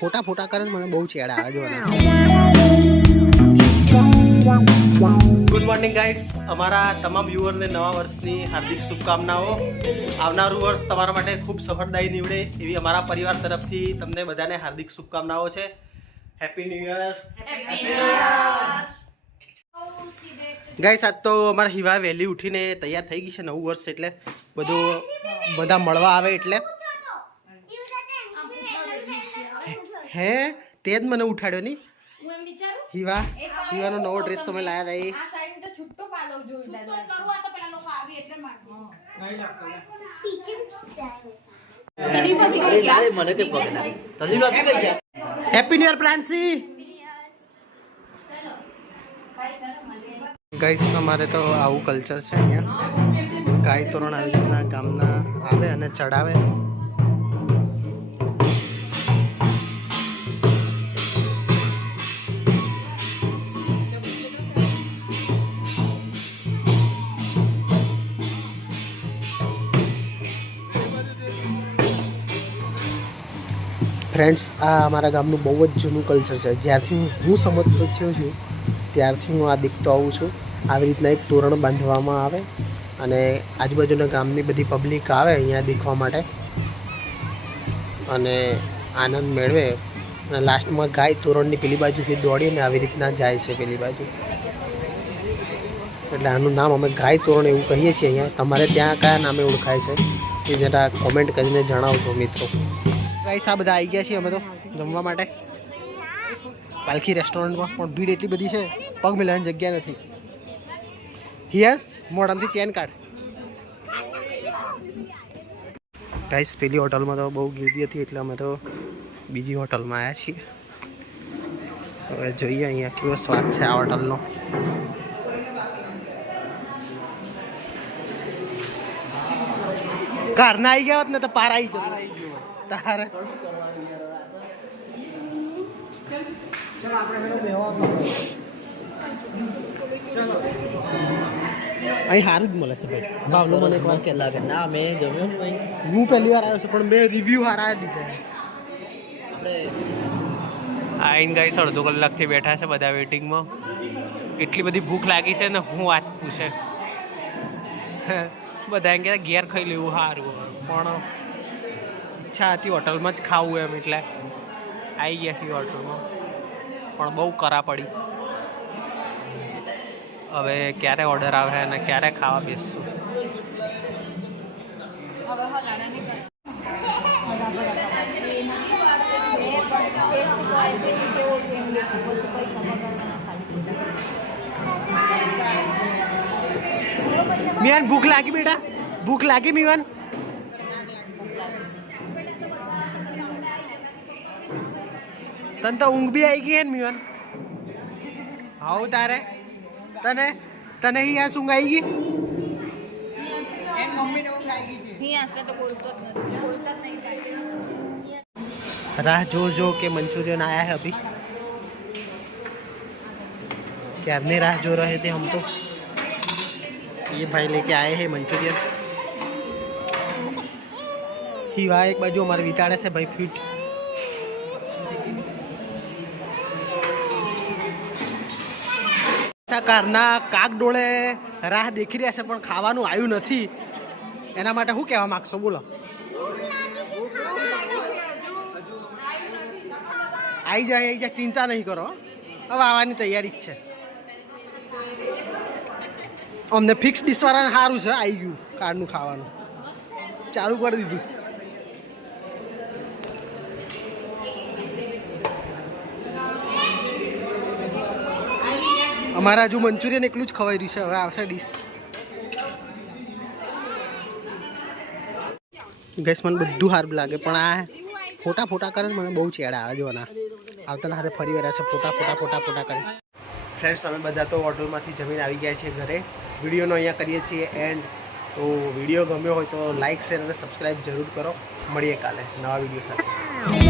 ફોટા ફોટા કરે મને બહુ ચેડા આવે જો. ગુડ મોર્નિંગ ગાઈસ, અમારા તમામ વ્યુઅરને નવા વર્ષની હાર્દિક શુભકામનાઓ. આવનારું વર્ષ તમારા માટે ખૂબ સફળદાયી નીવડે એવી અમારા પરિવાર તરફથી તમને બધાને હાર્દિક શુભકામનાઓ છે. Happy new year. ગાઈસ, આજ તો અમારા હિવા વહેલી ઉઠીને તૈયાર થઈ ગઈ છે. નવું વર્ષ એટલે બધા મળવા આવે એટલે હે તે જ મને ઉઠાડ્યો નહીં. હિવાનો નવો ડ્રેસ તમે લાયા હતા. હેપી ન્યુ યર પ્લાન્સી. ગાઈસ, અમારે તો આવું કલ્ચર છે અહીંયા. ગાય તોરણ આવી રીતના ગામના આવે અને ચડાવે. ફ્રેન્ડ્સ, આ અમારા ગામનું બહુ જ જૂનું કલ્ચર છે. જ્યારથી હું સમજતો થયો છું ત્યારથી હું આ દેખતો આવું છું. આવી રીતના એક તોરણ બાંધવામાં આવે અને આજુબાજુના ગામની બધી પબ્લિક આવે અહીંયા દેખવા માટે અને આનંદ મેળવે. અને લાસ્ટમાં ગાય તોરણની પેલી બાજુથી દોડીને આવી રીતના જાય છે પેલી બાજુ. એટલે આનું નામ અમે ગાય તોરણ એવું કહીએ છીએ અહીંયા. તમારે ત્યાં કયા નામે ઓળખાય છે એ જરા કોમેન્ટ કરીને જણાવજો મિત્રો. ગાઈસ, આ બધા આવી ગયા છીએ અમે તો જમવા માટે પાલખી રેસ્ટોરન્ટમાં. પણ ભીડ એટલી બધી છે પગ મિલાવાની જગ્યા નથી. યસ, મોઢામાંથી ચેન કાઢ. ગાઈસ, પેલી હોટલમાં તો બહુ ગીર્દી હતી એટલે અમે તો બીજી હોટલમાં આવ્યા છીએ. હવે જોઈએ અહીંયા કેવો સ્વાદ છે આ હોટલનો. ઘરના આવી ગયા હોત ને તો પાર આવી ગયો તારે. અહીં સારું જ મળે છે ભાઈ. ભાવનું મને એક વાર કે લાગે ના મેં જમ્યો ભાઈ. હું પહેલી વાર આવ્યો છું પણ મેં રિવ્યૂ સારા દીધા. આઈન ગાઈસ અડધો કલાકથી બેઠા છે બધા વેટિંગમાં. એટલી બધી ભૂખ લાગી છે ને હું વાત પૂછે. બધા એમ કહેતા ઘેર ખાઈ લેવું સારું, પણ ઈચ્છા હતી હોટલમાં જ ખાવું એમ એટલે આવી ગયા છીએ હોટલમાં. પણ બહુ કરા પડી. હવે ક્યારે ઓર્ડર આવે અને ક્યારે ખાવા બેસશું. મિવાન ભૂખ લાગી બેટા? ભૂખ લાગી મિવાન? તને તો ઊંઘ બી આવી ગઈ હે ને મિવાન? હાઉ તારે તને તને હિયા ઊંઘ આવી ગઈ? રાહ જો કે मंचूरियन आया है अभी. ક્યારની રાહ જો રહે थे हम तो. ये भाई लेके आए हैं मंचूरियन. હિવા એક બાજુ અમારે વિતાડે છે ભાઈ ફીટ. કારના કાક ડોળે રાહ દેખી રહ્યા છે પણ ખાવાનું આવ્યું નથી. એના માટે શું કહેવા માંગશો બોલો? આવી જાય ચિંતા નહીં કરો, હવે આવવાની તૈયારી જ છે. અમને ફિક્સ ડિશવાળાને સારું છે, આવી ગયું કારનું ખાવાનું ચાલુ કરી દીધું. અમારા હજુ મંચુરિયન એકલું જ ખવાઈ રહ્યું છે. હવે આવશે ડીશ. ગેસ મને બધું સારું લાગે પણ આ ફોટા કરે મને બહુ ચેડા આવે જોવાના. આવતાના હાથે ફરી વર્યા છે ફોટા કરે. ફ્રેન્ડ્સ, અમે બધા તો હોટલમાંથી જમીન આવી ગયા છીએ ઘરે. વિડીયોનો અહીંયા કરીએ છીએ એન્ડ. તો વિડીયો ગમ્યો હોય તો લાઇક શેર અને સબસ્ક્રાઈબ જરૂર કરો. મળીએ કાલે નવા વિડીયો સાથે.